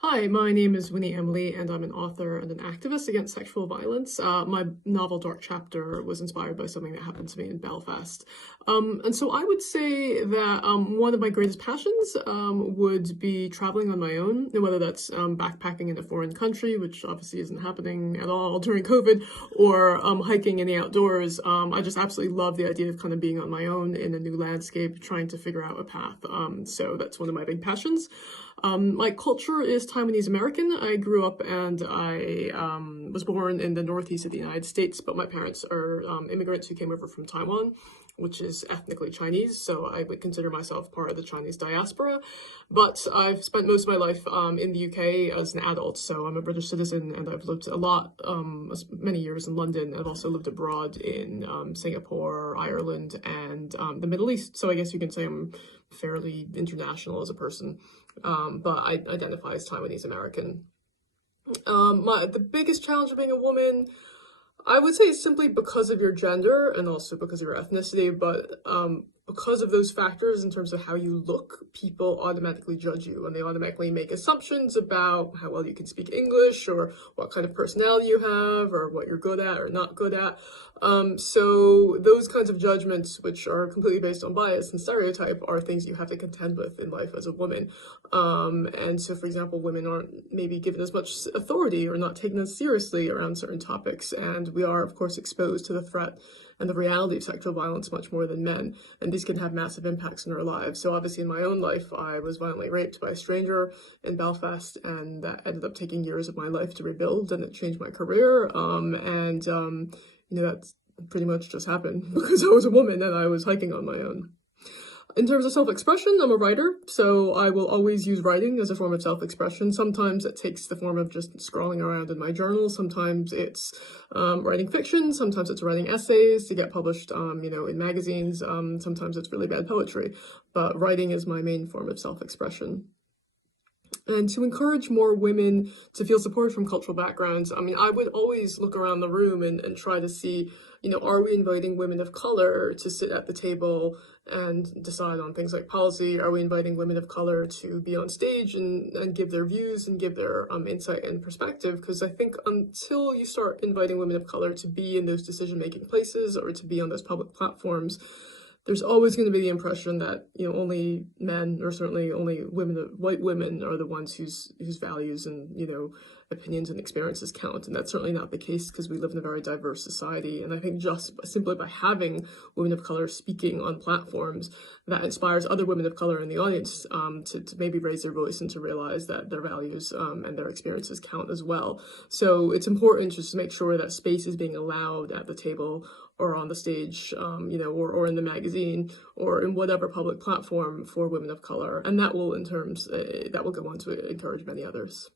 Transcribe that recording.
Hi, my name is Winnie M, and I'm an author and an activist against sexual violence. My novel Dark Chapter was inspired by something that happened to me in Belfast. And so I would say that one of my greatest passions would be traveling on my own, whether that's backpacking in a foreign country, which obviously isn't happening at all during COVID, or hiking in the outdoors. I just absolutely love the idea of kind of being on my own in a new landscape, trying to figure out a path. So that's one of my big passions. My culture is Taiwanese American. I grew up and I was born in the northeast of the United States, but my parents are immigrants who came over from Taiwan, which is ethnically Chinese, so I would consider myself part of the Chinese diaspora. But I've spent most of my life in the UK as an adult, so I'm a British citizen, and I've lived a lot, many years in London. I've also lived abroad in Singapore, Ireland, and the Middle East, so I guess you can say I'm fairly international as a person, but I identify as Taiwanese American. The biggest challenge of being a woman, I would say, it's simply because of your gender and also because of your ethnicity, but because of those factors in terms of how you look, people automatically judge you, and they automatically make assumptions about how well you can speak English or what kind of personality you have or what you're good at or not good at. So those kinds of judgments, which are completely based on bias and stereotype, are things you have to contend with in life as a woman. And so, for example, women aren't maybe given as much authority or not taken as seriously around certain topics, and we are, of course, exposed to the threat and the reality of sexual violence much more than men, and these can have massive impacts in our lives. So obviously in my own life, I was violently raped by a stranger in Belfast, and that ended up taking years of my life to rebuild, and it changed my career, that's pretty much just happened because I was a woman and I was hiking on my own. In terms of self-expression, I'm a writer, so I will always use writing as a form of self-expression. Sometimes it takes the form of just scrolling around in my journal. Sometimes it's writing fiction. Sometimes it's writing essays to get published, in magazines. Sometimes it's really bad poetry. But writing is my main form of self-expression. And to encourage more women to feel support from cultural backgrounds, I would always look around the room and try to see, are we inviting women of color to sit at the table and decide on things like policy? Are we inviting women of color to be on stage and give their views and give their insight and perspective? Because I think until you start inviting women of color to be in those decision-making places or to be on those public platforms, there's always going to be the impression that, only men, or certainly only white women, are the ones whose values and, opinions and experiences count. And that's certainly not the case because we live in a very diverse society. And I think just simply by having women of color speaking on platforms, that inspires other women of color in the audience to maybe raise their voice and to realize that their values and their experiences count as well. So it's important just to make sure that space is being allowed at the table or on the stage, or in the magazine, or in whatever public platform for women of color. And that will, that will go on to encourage many others.